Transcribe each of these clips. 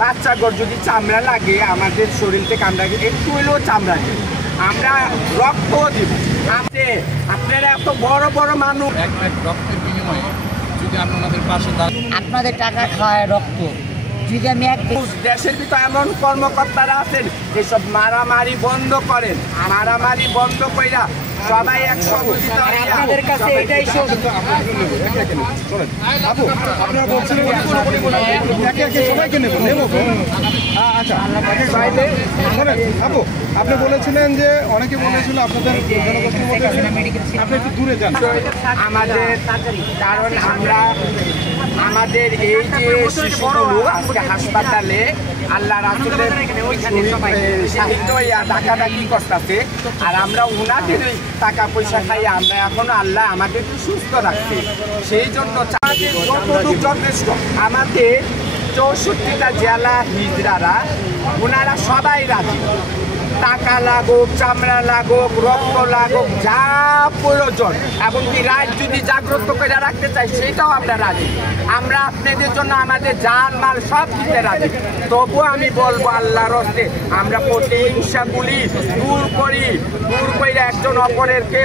বাচ্চাগর যদি চামড়া লাগে আমাদের শরীর থেকে আমরা একটু হলেও চামড়া দিই, আমরা রক্ত দিব। আপনারা এত বড় বড় মানুষ, রক্তের বিনিময়ে যদি আপনাদের পাশে আপনাদের টাকা খায় রক্ত, যদি আমি এক দেশের ভিতরে এমন কর্মকর্তারা আছেন এসব মারামারি বন্ধ করেন, মারামারি বন্ধ কইরা সবাই একসঙ্গে আপনাদের কাছে এটাই আপু আপনারা বলছিলেন একে একে সবাইকে নেব আচ্ছা আপু আপনি বলেছিলেন যে অনেকে বলেছিল আপনাদের জনগোষ্ঠীর মধ্যে আপনি একটু দূরে যান আমাদের, কারণ আমরা আমাদের এই যে শিশুগুলো আজকে হাসপাতালে আল্লাহ রাসূলের সাহিত্য ডাকাডাকি করতেছে, আর আমরা ওনাদের টাকা পয়সা খাই আমরা এখনো আল্লাহ আমাদেরকে সুস্থ রাখছে। সেই জন্য যথেষ্ট আমাদের 64টা জেলা হিজড়ারা ওনারা সবাই রাজি, টাকা লাগুক, চামড়া লাগুক, রক্ত লাগুক, যা প্রয়োজন, এমনকি রাত যদি জাগ্রত করে রাখতে চাই সেটাও আমরা রাজি। আমরা আপনাদের জন্য আমাদের জান মাল সব দিতে রাজি। তবুও আমি বলবো আল্লাহর হস্তে আমরা প্রতিহিংসাগুলি দূর করি, দূর করে একজন অপরেরকে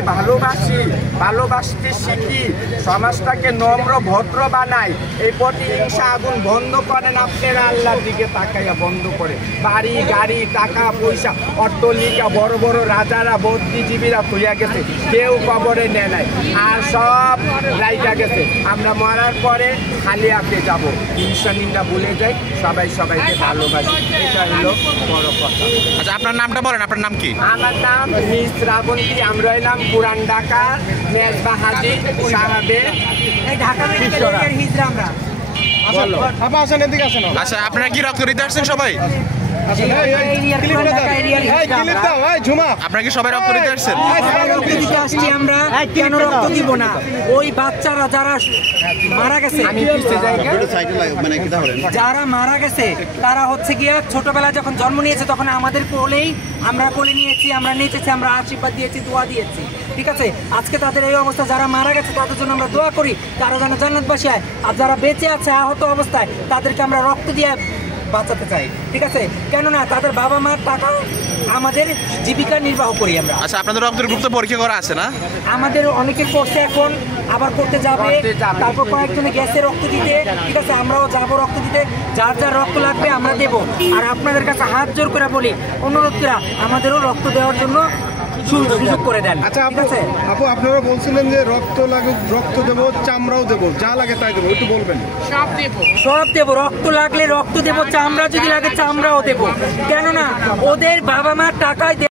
ভালোবাসতে শিখি, সমাজটাকে নম্র ভদ্র বানাই। এই প্রতিহিংসা আগুন বন্ধ করেন আপনারা, আল্লাহর দিকে তাকাইয়া বন্ধ করে। বাড়ি গাড়ি টাকা পয়সা অট্টালিকা বড় বড় রাজারা বুদ্ধিজীবীরা তুইয়া গেছে, কেউ কবরে নেয় নাই, আর সব রাইজা গেছে। আমরা মরার পরে খালি হাতে যাবো, হিংসা নিন্দা ভুলে যাই, সবাই সবাইকে ভালোবাসি, এটা হলো বড় কথা। আচ্ছা আপনার নামটা বলেন, আপনার নাম কি? আমার নাম মিস শ্রাবন্তী, আমরা হইলাম পুরান ঢাকার মেজবা হাজি সাহাবের ঢাকা মেডিকেলের হিজড়া আমরা। আপা আসেন এদিকে আসেন। আচ্ছা আপনারা কি রক্ত দিতে আসছেন সবাই? আপনারা কি সবাই রক্ত দিতে আসছেন? রক্ত দিতে আসছি আমরা, কেন রক্ত দিব না? ওই বাচ্চারা যারা মারা গেছে, যারা মারা গেছে তারা হচ্ছে গিয়া ছোটবেলায় যখন জন্ম নিয়েছে তখন আমাদের কোলেই আমরা কোলে নিয়েছি, আমরা নেচেছি, আমরা আশীর্বাদ দিয়েছি, দোয়া দিয়েছি, ঠিক আছে? আজকে তাদের এই অবস্থা, যারা মারা গেছে তাদের জন্য আমরা দোয়া করি তারা যেন জান্নাতবাসী হয়, আর যারা বেঁচে আছে আহত অবস্থায় তাদেরকে আমরা রক্ত দিয়ে বাঁচাতে চাই, ঠিক আছে? কেননা তাদের বাবা মার টাকা আমাদের জীবিকা নির্বাহ করি আমরা। আচ্ছা আপনাদের রক্তের গ্রুপ তো পরীক্ষা করা আছে না? আমাদের অনেকে করছে, এখন আবার করতে যাবে, তারপর কয়েকজনে গেছে রক্ত দিতে, ঠিক আছে? আমরাও যাবো রক্ত দিতে, যার যার রক্ত লাগবে আমরা দেব। আর আপনাদের কাছে হাত জোর করে বলি, অনুরোধ করা আমাদেরও রক্ত দেওয়ার জন্য সুযোগ করে দেন। আচ্ছা আপু আপনারা বলছিলেন যে রক্ত লাগুক, রক্ত দেবো, চামড়াও দেবো, যা লাগে তাই দেবো, একটু বলবেন। সব দেবো, রক্ত লাগলে রক্ত দেবো, চামড়া যদি লাগে চামড়াও দেবো, কেননা ওদের বাবা মার টাকায়